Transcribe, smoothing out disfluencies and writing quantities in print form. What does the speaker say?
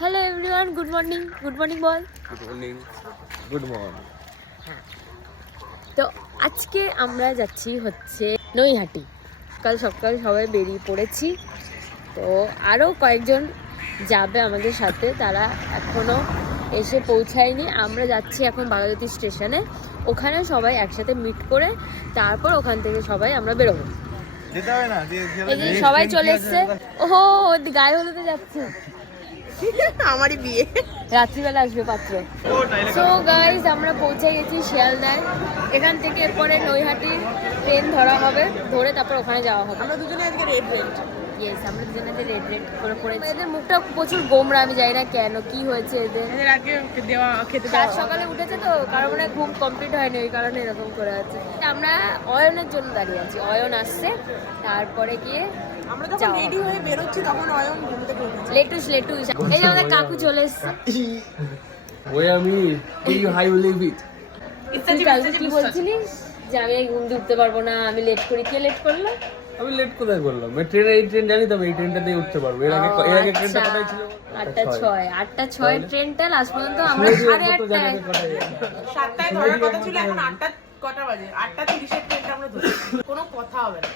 Hello everyone, good morning বল। Good morning. তো আজকে আমরা যাচ্ছি হচ্ছে নৈহাটি। সকাল সকাল সবাই বেরিয়ে পড়েছি। তো আরও কয়েকজন যাবে আমাদের সাথে, তারা এখনও এসে পৌঁছায়নি। আমরা যাচ্ছি এখন বাঘাযতীন স্টেশনে, ওখানে সবাই একসাথে মিট করে তারপর ওখান থেকে সবাই আমরা বেরোবো। এই যে সবাই চলে এসছে। ওহো, গায়ে হলুদে যাচ্ছে। আমারই বিয়ে, রাত্রিবেলা আসবে পাত্র। সো গাইজ, আমরা পৌঁছে গেছি শিয়ালদায়। এখান থেকে এরপরে নৈহাটির ট্রেন ধরা হবে, ধরে তারপর ওখানে যাওয়া হবে। আমরা দুজনে আজকে রেড রেড। ইয়েস, আমরা দুজনে রেড রেড করে পড়েছি। এদের মুখটা প্রচুর গোমরা, আমি জানি না কেন, কি হয়েছে এদের। এদের আগে দেওয়া খেতে সাত সকালে উঠেছে তো, কারণ মানে ঘুম কমপ্লিট হয়নি, ওই কারণে এরকম করে আছে। আমরা অয়নের জন্য দাঁড়িয়ে আছি, অয়ন আসছে, তারপরে গিয়ে আমরা যখন রেডি হয়ে বেরোচ্ছি তখন অয়ন ঘুম থেকে উঠেছে। লেটুস। এই যে আমাদের কাকু চলে এসছে। ওই আমি হাই লিভ ইট। তুই কালকে কি বলছিলিস যে আমি ঘুম দিয়ে উঠতে পারবো না, আমি লেট করি। কে লেট করলো? আমি লেট কোথায় করলাম? এই ট্রেন জানি, তবে এই ট্রেনটাতেই উঠতে পারবো। এর আগে ট্রেনটা কোথায় ছিল? 8:06 ট্রেনটা লাস্ট পর্যন্ত আমরা 8:30টায়। 7টায় ধরার কথা ছিল, এখন 8টা কটা বাজে? 8:30 ট্রেনটা আমরা ধরছি। কোনো কথা হবে না।